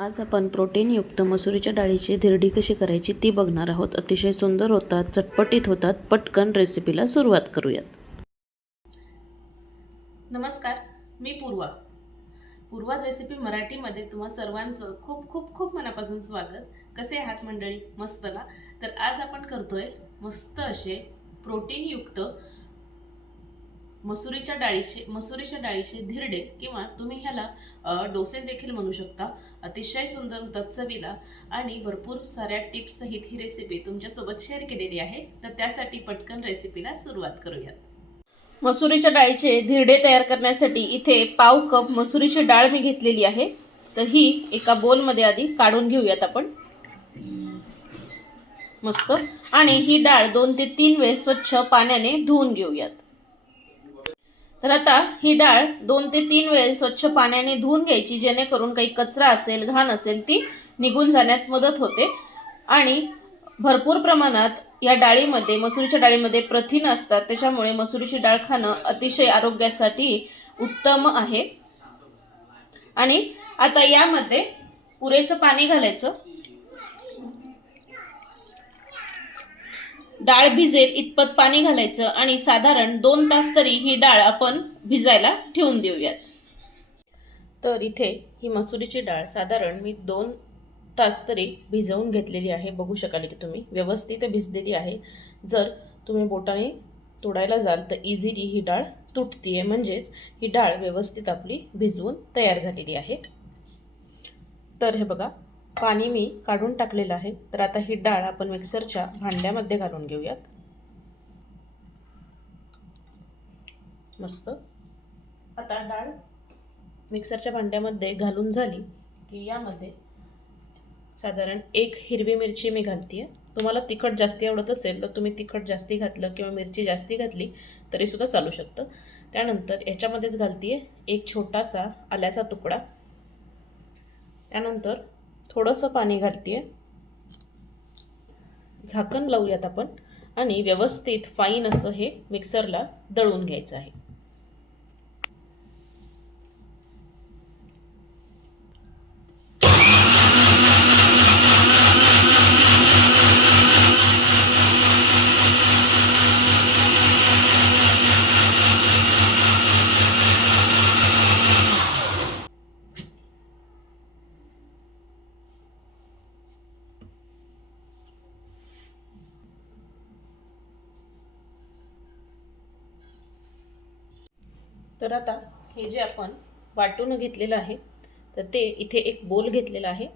आज आपण प्रोटीनयुक्त मसुरीच्या डाळीची धिरडी कशी करायची ती बघणार आहोत. अतिशय सुंदर होतात चटपटीत होतात. पटकन रेसिपीला सुरुवात करूयात. नमस्कार मी पूर्वा. पूर्वाज रेसिपी मराठीमध्ये तुम्हा सर्वांचं खूप खूप खूप मनापासून स्वागत. कसे आहात मंडळी? मस्त ना तर आज आपण करतोय मस्त असे प्रोटीनयुक्त मसुरीच्या डाळीचे मसुरीच्या डाळीचे धिरडे किंवा तुम्ही ह्याला डोसे देखील म्हणू शकता. अतिशय सुंदर होतात चवीला आणि भरपूर साऱ्या टिप्ससहित ही रेसिपी तुमच्यासोबत शेअर केलेली आहे. तर त्यासाठी पटकन रेसिपीला सुरुवात करूयात. मसुरीच्या डाळीचे धिरडे तयार करण्यासाठी इथे पाव कप मसुरीची डाळ मी घेतलेली आहे. तर ही एका बोलमध्ये आधी काढून घेऊयात आपण. मस्त. आणि ही डाळ दोन ते तीन वेळ स्वच्छ पाण्याने धुवून घेऊयात. तर आता ही डाळ दोन ते तीन वेळ स्वच्छ पाण्याने धुवून घ्यायची जेणेकरून काही कचरा असेल घाण असेल ती निघून जाण्यास मदत होते. आणि भरपूर प्रमाणात या डाळीमध्ये मसुरीच्या डाळीमध्ये प्रथिन असतात त्याच्यामुळे मसुरीची डाळ खाणं अतिशय आरोग्यासाठी उत्तम आहे. आणि आता यामध्ये पुरेसं पाणी घालायचं. डाळ भिजेल इतपत पाणी घालायचं आणि साधारण दोन तास तरी ही डाळ आपण भिजायला ठेवून देऊयात. तर इथे ही मसुरीची डाळ साधारण मी दोन तास तरी भिजवून घेतलेली आहे. बघू शकाल की तुम्ही. व्यवस्थित भिजलेली आहे. जर तुम्ही बोटाने तोडायला जाल तर इझिली ही डाळ तुटतीये. म्हणजेच ही डाळ व्यवस्थित आपली भिजवून तयार झालेली आहे. तर हे बघा. पाणी मी काढून टाकलेलं आहे. तर आता ही डाळ आपण मिक्सरच्या भांड्यामध्ये घालून घेऊयात. मस्त. आता डाळ मिक्सरच्या भांड्यामध्ये घालून झाली की यामध्ये साधारण एक हिरवी मिरची मी घालते तुम्हाला तिखट जास्ती आवडत असेल तर तुम्ही तिखट जास्ती घातलं किंवा मिरची जास्ती घातली तरीसुद्धा चालू शकतं. त्यानंतर याच्यामध्येच घालते एक छोटासा आल्याचा तुकडा. त्यानंतर थोडंसं पाणी घालते झाकण लावूयात आपण. आणि व्यवस्थित फाईन असं हे मिक्सरला दळून घ्यायचं आहे. तर आता हे जे आपण वाटून घेतलेलं आहे तर ते इथे एक बोल घेतलेला आहे.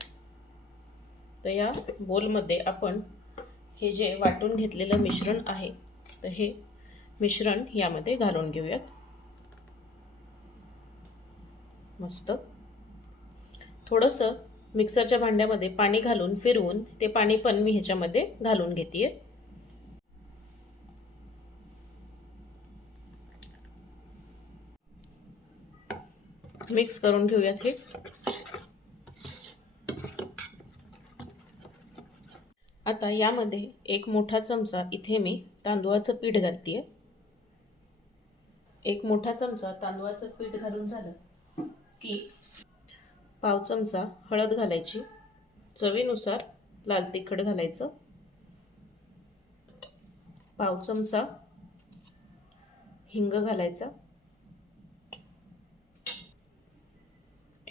तर या बोलमध्ये आपण हे जे वाटून घेतलेलं मिश्रण आहे तर हे मिश्रण यामध्ये घालून घेऊयात. मस्त. थोडंसं मिक्सरच्या भांड्यामध्ये पाणी घालून फिरवून ते पाणी पण मी ह्याच्यामध्ये घालून घेते मिक्स करून घेऊयात हे आता यामध्ये एक मोठा चमचा इथे मी तांदूळाचं पीठ घालतीये. एक मोठा चमचा तांदूळाचं पीठ घालून झालं की पाव चमचा हळद घालायची. चवीनुसार लाल तिखट घालायचं. पाव चमचा हिंग घालायचा.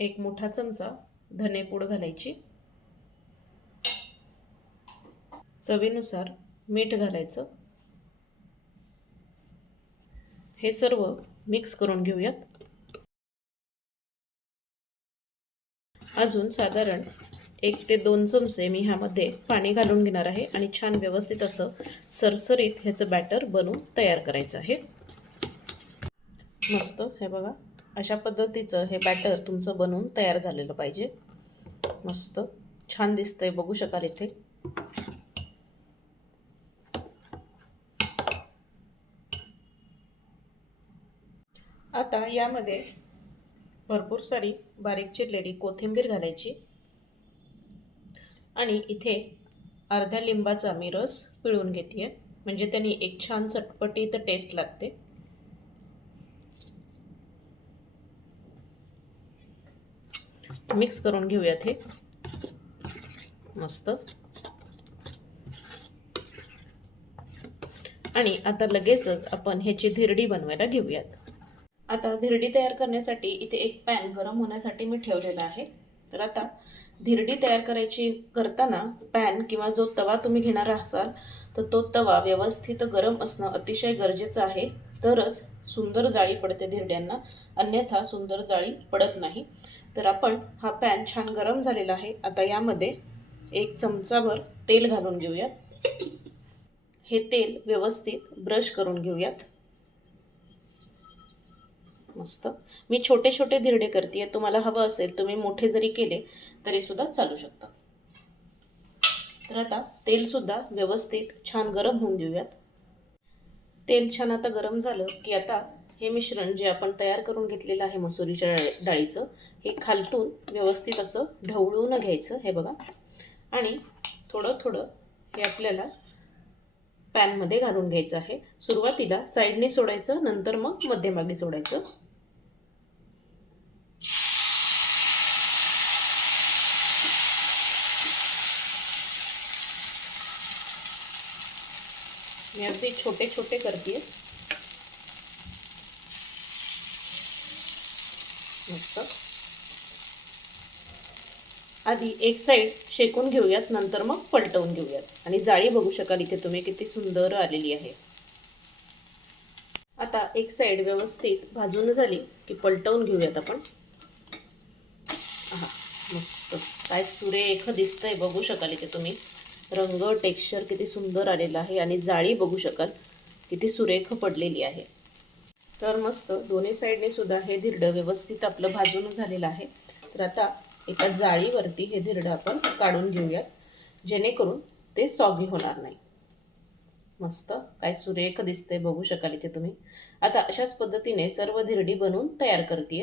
एक मोठा चमचा धनेपूड घालायची. चवीनुसार मीठ घालायचं. हे सर्व मिक्स करून घेऊयात. अजून साधारण एक ते दोन चमचे मी ह्यामध्ये पाणी घालून घेणार आहे आणि छान व्यवस्थित असं सरसरीत ह्याचं बॅटर बनवून तयार करायचं आहे. मस्त हे बघा. अशा पद्धतीचं हे बॅटर तुमचं बनवून तयार झालेलं पाहिजे. मस्त. छान दिसतंय. बघू शकाल इथे. आता यामध्ये भरपूर सारी बारीक चिरलेली कोथिंबीर घालायची. आणि इथे अर्ध्या लिंबाचा मी रस पिळून घेते म्हणजे त्यांनी एक छान चटपटीत टेस्ट लागते. मिक्स करून घेऊयात हे. मस्त. आणि आता लगेचच आपण ह्याची धिरडी बनवायला घेऊयात. आता धिरडी तयार करण्यासाठी इथे एक पॅन गरम होण्यासाठी मी ठेवलेला आहे. तर आता धिरडी तयार करायची करताना पॅन किंवा जो तवा तुम्ही घेणार असाल तर तो तवा व्यवस्थित गरम असणं अतिशय गरजेचं आहे. तरच सुंदर जाळी पडते धिरड्यांना अन्यथा सुंदर जाळी पडत नाही. तर आपण हा पॅन छान गरम झालेला आहे. आता यामध्ये एक चमचाभर तेल घालून घेऊयात. हे तेल व्यवस्थित ब्रश करून घेऊयात. मस्त. मी छोटे छोटे धिरडे करते तुम्हाला हवं असेल तुम्ही मोठे जरी केले तरी सुद्धा चालू शकता. तर आता तेलसुद्धा व्यवस्थित छान गरम होऊन देऊयात. तेल छान आता गरम झालं की आता हे मिश्रण जे आपण तयार करून घेतलेलं आहे मसुरीच्या डाळीचं हे खालतून व्यवस्थित असं ढवळून घ्यायचं हे बघा. आणि थोडं थोडं हे आपल्याला पॅनमध्ये घालून घ्यायचं आहे. सुरुवातीला साईडने सोडायचं नंतर मग मध्यभागी सोडायचं. मी अगदी छोटे छोटे करते मस्त. आधी एक साईड शेकून घेऊयात नंतर मग पलटवून घेऊयात. आणि जाळी बघू शकाल इथे तुम्ही किती सुंदर आलेली आहे. आता एक साईड व्यवस्थित भाजून झाली की पलटवून घेऊयात आपण. हा मस्त. काय सुरेख दिसतंय बघू शकाल इथे तुम्ही. रंग टेक्स्चर किती सुंदर आलेलं आहे आणि जाळी बघू शकाल किती सुरेख पडलेली आहे. तर मस्त दोन्ही साईडने सुद्धा हे धिरडं व्यवस्थित आपलं भाजून झालेलं आहे. तर आता एका जाळीवरती हे धिरडं आपण काढून घेऊयात जेणेकरून ते सॉगी होणार नाही. मस्त काय सुरेख दिसते बघू शकाल इथे तुम्ही. आता अशाच पद्धतीने सर्व धिरडी बनवून तयार करते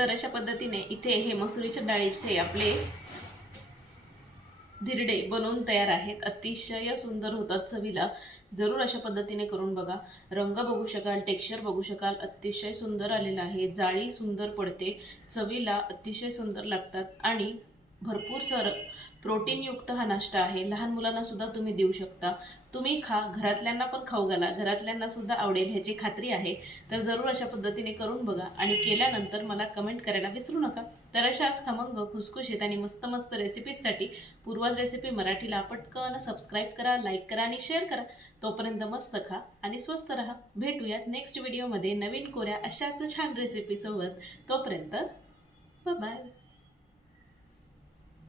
तर अशा पद्धतीने इथे हे मसुरीच्या डाळीचे आपले धिरडे बनवून तयार आहेत. अतिशय सुंदर होतात चवीला. जरूर अशा पद्धतीने करून बघा. रंग बघू शकाल टेक्स्चर बघू शकाल अतिशय सुंदर आलेला आहे. जाळी सुंदर पडते. चवीला अतिशय सुंदर लागतात. आणि भरपूर सर प्रोटीनयुक्त हा नाश्ता आहे. लहान मुलांना सुद्धा तुम्ही देऊ शकता. तुम्ही खा घरातल्यांना पण खाऊ घाला. घरातल्यांना सुद्धा आवडेल ह्याची खात्री आहे. तर जरूर अशा पद्धतीने करून बघा. आणि केल्यानंतर मला कमेंट करायला विसरू नका. तर अशाच खमंग खुसखुशीत आणि मस्त मस्त रेसिपीजसाठी पूर्वज रेसिपी मराठीला पटकन सबस्क्राईब करा लाईक करा आणि शेअर करा. तोपर्यंत मस्त खा आणि स्वस्त राहा. भेटूयात नेक्स्ट व्हिडिओमध्ये नवीन कोऱ्या अशाच छान रेसिपीसोबत तोपर्यंत बाय